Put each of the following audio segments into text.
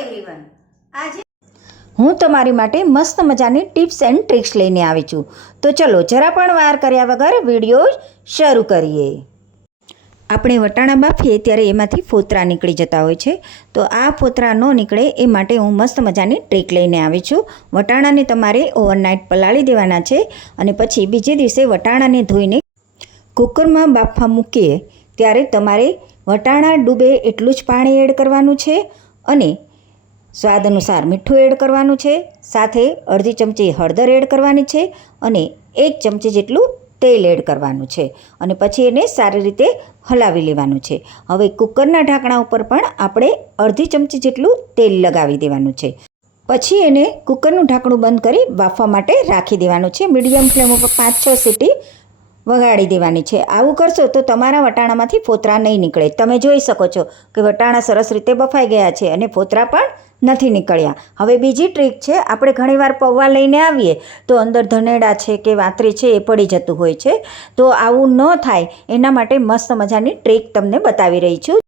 Everyone, આજે હું તમારી માટે મસ્ત મજાની ટિપ્સ એન્ડ ટ્રિક્સ લઈને આવી છું. તો ચલો જરા પણ વાર કર્યા વગર વિડીયો શરૂ કરીએ. આપણે વટાણા બાફીએ ત્યારે એમાંથી ફોતરા નીકળી જતા હોય છે. તો આ ફોતરા ન નીકળે એ માટે હું મસ્ત મજાની ટ્રીક લઈને આવી છું. વટાણાને તમારે ઓવરનાઇટ પલાળી દેવાના છે અને પછી બીજે દિવસે વટાણાને ધોઈને કુકરમાં બાફવા મૂકીએ ત્યારે તમારે વટાણા ડૂબે એટલું જ પાણી એડ કરવાનું છે અને સ્વાદ અનુસાર મીઠું એડ કરવાનું છે, સાથે અડધી ચમચી હળદર એડ કરવાની છે અને 1 ચમચી જેટલું તેલ એડ કરવાનું છે અને પછી એને સારી રીતે હલાવી લેવાનું છે. હવે કુકરના ઢાંકણા ઉપર પણ આપણે અડધી ચમચી જેટલું તેલ લગાવી દેવાનું છે. પછી એને કુકરનું ઢાંકણું બંધ કરી બાફવા માટે રાખી દેવાનું છે. મીડિયમ ફ્લેમ ઉપર 5-6 સીટી વગાડી દેવાની છે. આવું કરશો તો તમારા વટાણામાંથી ફોતરા નહીં નીકળે. તમે જોઈ શકો છો કે વટાણા સરસ રીતે બફાઈ ગયા છે અને ફોતરા પણ નથી નીકળ્યા. હવે બીજી ટ્રીક છે, આપણે ઘણીવાર પૌવા લઈને આવીએ તો અંદર ધનેડા છે કે વાતરી છે એ પડી જતું હોય છે. તો આવું ન થાય એના માટે મસ્ત મજાની ટ્રીક તમને બતાવી રહી છું.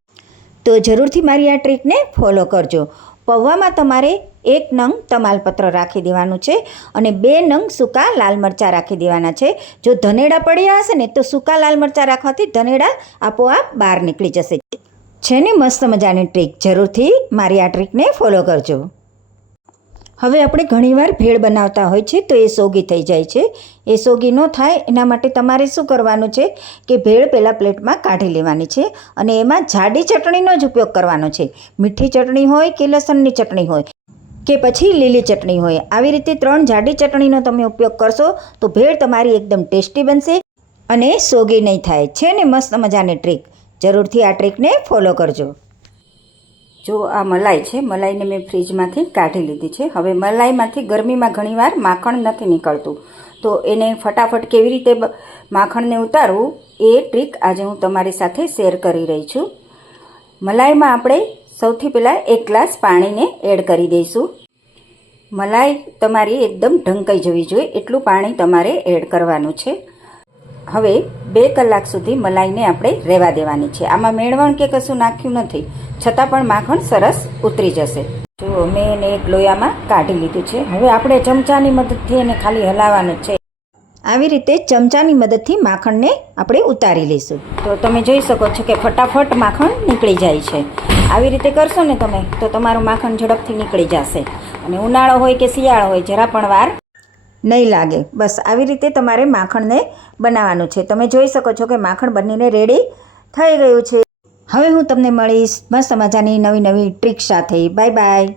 તો જરૂરથી મારી આ ટ્રીકને ફોલો કરજો. પૌવામાં તમારે 1 નંગ તમાલપત્ર રાખી દેવાનું છે અને 2 નંગ સૂકા લાલ મરચાં રાખી દેવાના છે. જો ધનેડા પડ્યા હશે ને તો સૂકા લાલ મરચાં રાખવાથી ધનેડા આપોઆપ બહાર નીકળી જશે. છે ને મસ્ત મજાની ટ્રીક, જરૂરથી મારી આ ટ્રીકને ફોલો કરજો. હવે આપણે ઘણીવાર ભેળ બનાવતા હોય છે તો એ સોગી થઈ જાય છે. એ સોગી ન થાય એના માટે તમારે શું કરવાનું છે કે ભેળ પહેલાં પ્લેટમાં કાઢી લેવાની છે અને એમાં જાડી ચટણીનો જ ઉપયોગ કરવાનો છે. મીઠી ચટણી હોય કે લસણની ચટણી હોય કે પછી લીલી ચટણી હોય, આવી રીતે 3 જાડી ચટણીનો તમે ઉપયોગ કરશો તો ભેળ તમારી એકદમ ટેસ્ટી બનશે અને સોગી નહીં થાય. છે ને મસ્ત મજાની ટ્રીક, જરૂરથી આ ટ્રીકને ફોલો કરજો. જો આ મલાઈ છે, મલાઈને મેં ફ્રીજમાંથી કાઢી લીધી છે. હવે મલાઈમાંથી ગરમીમાં ઘણીવાર માખણ નથી નીકળતું, તો એને ફટાફટ કેવી રીતે માખણને ઉતારવું એ ટ્રીક આજે હું તમારી સાથે શેર કરી રહી છું. મલાઈમાં આપણે સૌથી પહેલાં 1 ગ્લાસ પાણીને એડ કરી દઈશું. મલાઈ તમારી એકદમ ઢંકાઈ જવી જોઈએ એટલું પાણી તમારે એડ કરવાનું છે. હવે 2 કલાક સુધી મલાઈને આપણે રહેવા દેવાની છે. આમાં મેળવણ કે કશું નાખ્યું નથી, છતાં પણ માખણ સરસ ઉતરી જશે. જો મેં એને એક લોયામાં કાઢી લીધું છે. હવે આપણે ચમચાની મદદથી એને ખાલી હલાવવાનું છે. આવી રીતે ચમચાની મદદથી માખણને આપણે ઉતારી લઈશું. તો તમે જોઈ શકો છો કે ફટાફટ માખણ નીકળી જાય છે. આવી રીતે કરશો ને તમે તો તમારું માખણ ઝડપથી નીકળી જશે અને ઉનાળો હોય કે શિયાળો હોય જરા પણ વાર નહીં લાગે. બસ આવી રીતે તમારે માખણને બનાવવાનું છે. તમે જોઈ શકો છો કે માખણ બનીને રેડી થઈ ગયું છે. હવે હું તમને મળીશ મસ્ત મજાની નવી ટ્રીક સાથે. Bye bye.